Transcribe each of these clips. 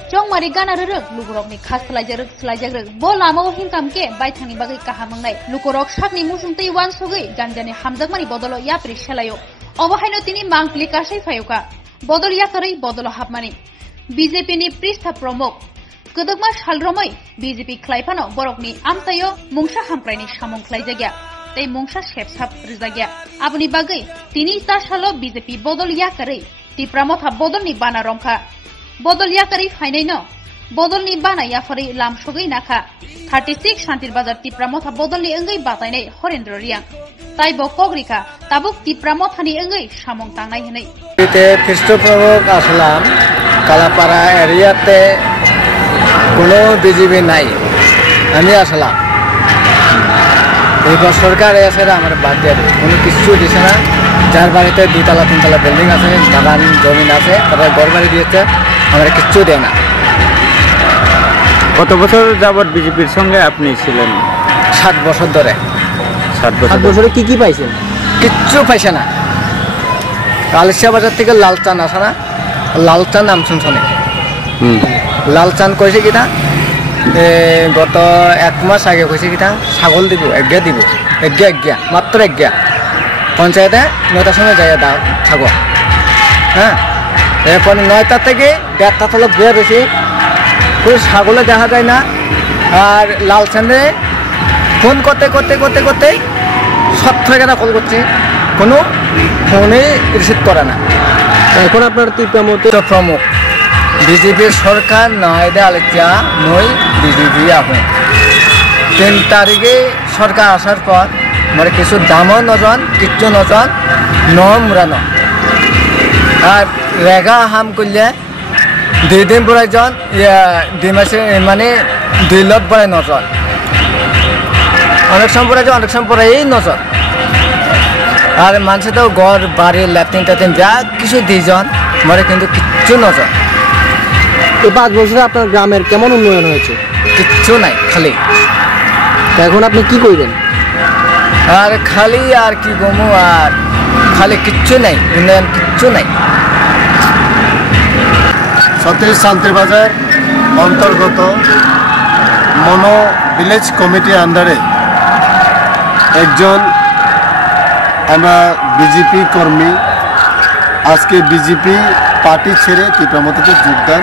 Jong mari gana rerek lukurok ni khas selajak bo lama hinkam ke baithani bagai kahamangnai lukurok sakni musumtei wan sogai janjani hamjak mani bodolo yapri selayo obahaino tini mangpli kasai fayuka bodol yakarai bodolo hapmani BJP ni pristha promok kedakma salromai BJP klaipano borokni amtayo mungsa hampraini samong klaijagya tei mungsa shepsap rijagya abuni bagai tini tasalo BJP bodol yakarai tipramotha bodolni bana romkha bodol yakari fainaino bodolni bana yafari lamsogei nakha 36 Shantir Bazar tipramotha bodolni engai batainai Horendra Riang taibo kogrika tabuk tipramothani engai samong tangnai hinai তে খ্রিস্টপ্রভুক আসলাম কালাপাড়া এরিয়াতে কোনো BJP নাই আমি আসলাম এইবার সরকার এসে আমার বাদ দিয়ে কোনো কিছু দিছে না যার বাড়িতে 2 তলা 3 তলা বিল্ডিং আছে বাগান জমি আছে তারা ঘর বাড়ি দিয়েছে আমরা কিছু দেয় না। কত বছর যাবত বিজেপির সঙ্গে আপনি ছিলেন? 7 বছর ধরে। 7 বছরে কি পাইছেন? কিচ্ছু পাইছে না। কালেশিয়া বাজার থেকে লালচান আসে না, লালচান নাম শুনছনে? লালচান কইছে কিনা গত 1 মাস আগে কইছে কিনা ছাগল দিব এগিয়া দিব এগিয়া মাত্র এগিয়া পঞ্চায়েতে 9টার সময় যাইয়া দাও থাকো। হ্যাঁ এরপর 9টা থেকে 1:30 তলক বের বেশি কোনো ছাগলে দেখা যায় না। আর লালচান্দে ফোন করতে 70 টাকা কল করছে কোনো ফোনে রিসিভ করে না। এখন আপনার প্রমুখ বিজেপি সরকার নয় আলোচনা নয় বিজেপি আপনি 3 তারিখে সরকার আসার পর মানে কিছু দামও নজন কিচ্ছু নজন নম্রানো আর রেগা হাম করলে 2 দিন পরে জন 2 মাসে মানে 2 লট পরে নজন অনেক সময় পরে অনেক সময় পরে এই নজন আর মানুষ তো ঘর বাড়ি ল্যাট্রিন ট্যাট্রিন যা কিছু দিজন মানে কিন্তু কিচ্ছু নজন। এই 5 বছরে আপনার গ্রামের কেমন উন্নয়ন হয়েছে? কিচ্ছু নাই খালি। এখন আপনি কি করবেন? আর খালি আর কি গমু আর খালি কিচ্ছু নাই উন্নয়ন কিচ্ছু নাই। সতীশ শান্তির বাজার অন্তর্গত মনো ভিলেজ কমিটির আন্ডারে একজন আমরা বিজেপি কর্মী আজকে বিজেপি পার্টি ছেড়ে টিপামতিতে যোগদান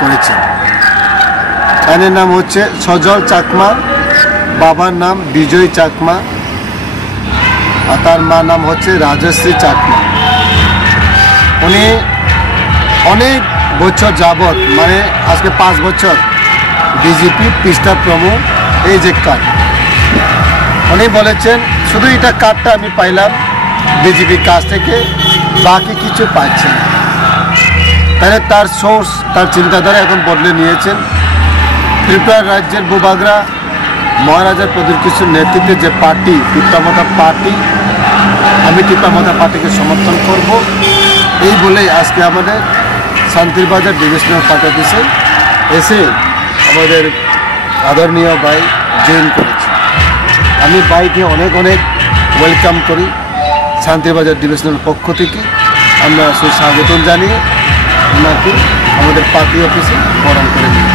করেছেন। তার নাম হচ্ছে সজল চাকমা, বাবার নাম বিজয় চাকমা আর তার মার নাম হচ্ছে রাজশ্রী চাকমা। উনি অনেক বছর যাবৎ মানে আজকে 5 বছর বিজেপি পৃষ্ঠা প্রমুখ এই যে কার্ড উনি বলেছেন শুধু এটা কার্ডটা আমি পাইলাম বিজেপির কাছ থেকে বাকি কিছু পাচ্ছি না। তাহলে তার সোর্স তার চিন্তাধারা এখন বদলে নিয়েছেন। ত্রিপুরা রাজ্যের বুবাগরা মহারাজার প্রদীপ কিশোর নেতৃত্বে যে পার্টি টিপামতা পার্টি আমি টিপামতা পার্টিকে সমর্থন করব এই বলেই আজকে আমাদের শান্তির বাজার ডিভিশনাল পার্টি অফিসে এসে আমাদের আদরণীয় ভাই জয়েন করেছি। আমি ভাইকে অনেক ওয়েলকাম করি। শান্তির বাজার ডিভিশনাল পক্ষ থেকে আমরা সুস্বাগতম জানিয়ে ওনাকে আমাদের পার্টি অফিসে বরণ করে নিই।